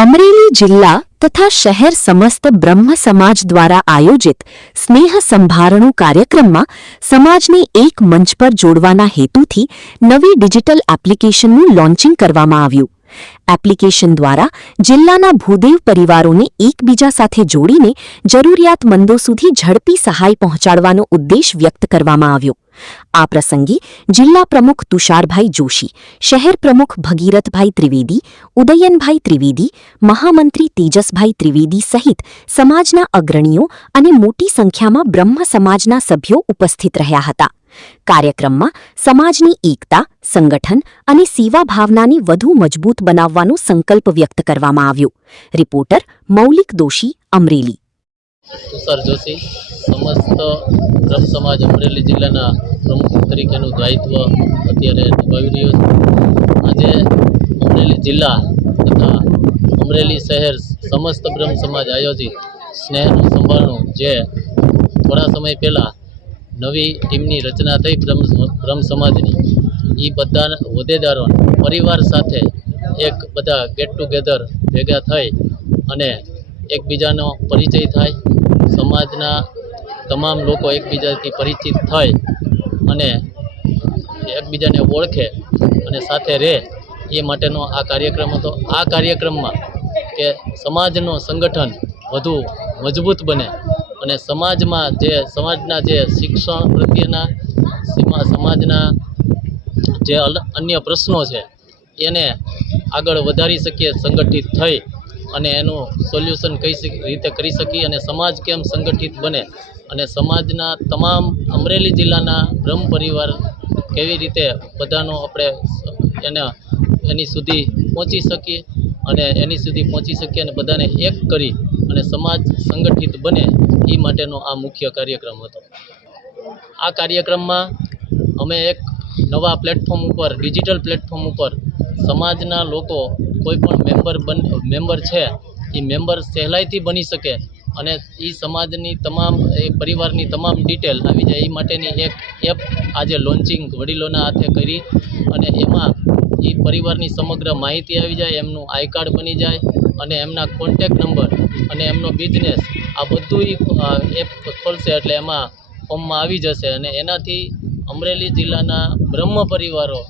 अमरेली जिला तथा शहर समस्त ब्रह्म समाज द्वारा आयोजित स्नेह संभारणु कार्यक्रम में समाज ने एक मंच पर जोड़वाना हेतुथी नवी डिजिटल एप्लिकेशनનું लॉन्चिंग करवामां આવ્યું। एप्लिकेशन द्वारा जिल्लाना भूदेव परिवारोने एकबीजा साथे जोड़ीने जरूरियातमंदो सुधी झड़पी सहाय पहोंचाडवानो उद्देश व्यक्त करवामां આવ્યો। आ प्रसंगे जिला प्रमुख तुषारभाई जोशी, शहर प्रमुख भगीरथभाई त्रिवेदी, उदयनभाई त्रिवेदी, महामंत्री तेजसभाई त्रिवेदी सहित समाजना अग्रणीओ अने मोटी संख्यामां ब्रह्म समाजना सभ्यो उपस्थित रह्या हता। कार्यक्रममां समाजनी एकता, संगठन अने सेवा भावनाने वधु मजबूत बनाववानो संकल्प व्यक्त करवामां આવ્યો। रिपोर्टर मौलिक दोशी, अमरेली। तुषार जोशी, समस्त ब्रह्म समाज अमरेली जिल्लाना प्रमुख तरीकेનું દાયિત્વ અત્યારે નિભાવી રહ્યો છું। આજે અમરેલી જિલ્લા તથા અમરેલી શહેર સમસ્ત બ્રહ્મ સમાજ આયોજિત સ્નેહનું સંભાળણું જે થોડા સમય પહેલાં નવી ટીમની રચના થઈ બ્રહ્મ સમાજની, એ બધા હોદ્દેદારો પરિવાર સાથે એક બધા ગેટ ટુગેધર ભેગા થઈ અને એકબીજાનો પરિચય થાય, સમાજના તમામ લોકો એકબીજાથી પરિચિત થઈ અને એકબીજાને ઓળખે અને સાથે રહે એ માટેનો આ કાર્યક્રમ હતો। આ કાર્યક્રમમાં કે સમાજનું સંગઠન વધુ મજબૂત બને અને સમાજના જે શિક્ષણ પ્રત્યેના સમાજના જે અન્ય પ્રશ્નો છે એને આગળ વધારી શકીએ, સંગઠિત થઈ અને એનું સોલ્યુશન કઈ રીતે કરી શકીએ અને સમાજ કેમ સંગઠિત બને અને સમાજના તમામ અમરેલી જિલ્લાના બ્રહ્મ પરિવાર કેવી રીતે બધાનો આપણે એની સુધી પહોંચી શકીએ અને બધાને એક કરી અને સમાજ સંગઠિત બને એ માટેનો આ મુખ્ય કાર્યક્રમ હતો। આ કાર્યક્રમમાં અમે એક નવા પ્લેટફોર્મ ઉપર, ડિજિટલ પ્લેટફોર્મ ઉપર સમાજના લોકો કોઈ પણ મેમ્બર છે એ મેમ્બર સહેલાઈથી બની શકે અને એ સમાજની તમામ પરિવારની તમામ ડિટેલ આવી જાય એ માટેની એક એપ આજે લોન્ચિંગ વડીલોના હાથે કરી અને એમાં એ પરિવારની સમગ્ર માહિતી આવી જાય, એમનું આઈ કાર્ડ બની જાય અને એમના કોન્ટેક નંબર અને એમનો બિઝનેસ આ બધું એપ ખોલશે એટલે એમાં ફોર્મમાં આવી જશે અને એનાથી અમરેલી જિલ્લાના બ્રહ્મ પરિવારો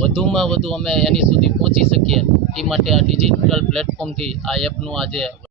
વધુમાં વધુ અમે એની સુધી પહોંચી શકીએ એ માટે આ ડિજિટલ પ્લેટફોર્મથી આ એપનું આજે